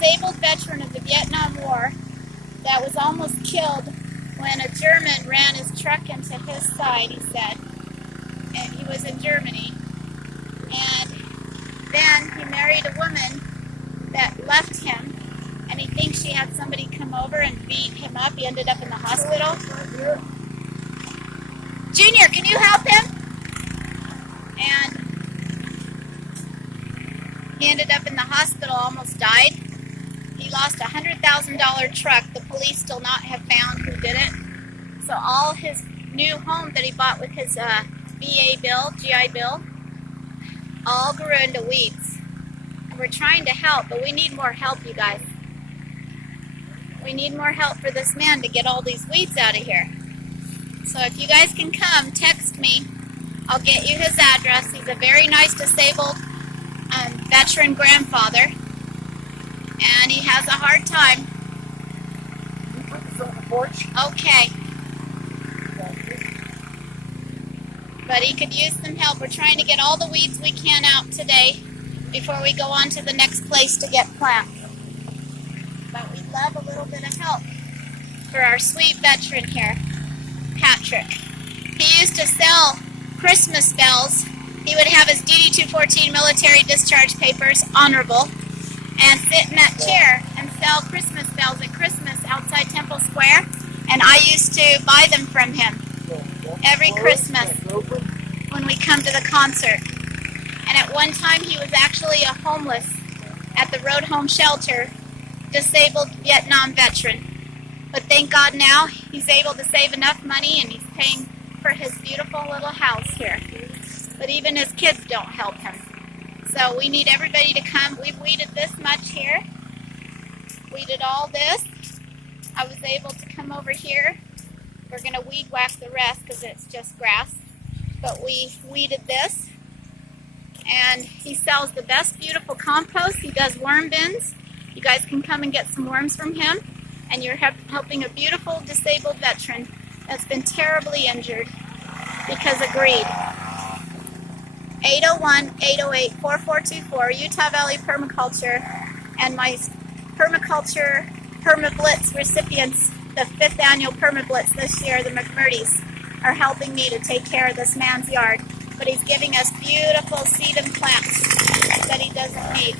disabled veteran of the Vietnam War that was almost killed when a German ran his truck into his side, he said. And he was in Germany. And then he married a woman that left him, and he thinks she had somebody come over and beat him up. He ended up in the hospital. Junior, can you help him? And he ended up in the hospital, almost died. He lost a $100,000 truck. The police still not have found who did it. So all his new home that he bought with his VA bill, GI bill, all grew into weeds. And we're trying to help, but we need more help, you guys. We need more help for this man to get all these weeds out of here. So if you guys can come, text me. I'll get you his address. He's a very nice disabled veteran grandfather, and he has a hard time. Can you put this on the porch? Okay. But he could use some help. We're trying to get all the weeds we can out today before we go on to the next place to get plants. But we'd love a little bit of help for our sweet veteran here, Patrick. He used to sell Christmas bells. He would have his DD-214 military discharge papers, honorable, and sit in that chair and sell Christmas bells at Christmas outside Temple Square. And I used to buy them from him every Christmas when we come to the concert. And at one time he was actually a homeless at the Road Home Shelter, disabled Vietnam veteran. But thank God now he's able to save enough money and he's paying for his beautiful little house here. But even his kids don't help him. So we need everybody to come. We've weeded this much here. Weeded all this. I was able to come over here. We're going to weed whack the rest because it's just grass. But we weeded this. And he sells the best beautiful compost. He does worm bins. You guys can come and get some worms from him. And you're helping a beautiful disabled veteran that's been terribly injured because of greed. 801-808-4424, Utah Valley Permaculture, and my permaculture Permablitz recipients, the 5th annual Permablitz this year, the McMurtys, are helping me to take care of this man's yard. But he's giving us beautiful seed and plants that he doesn't need.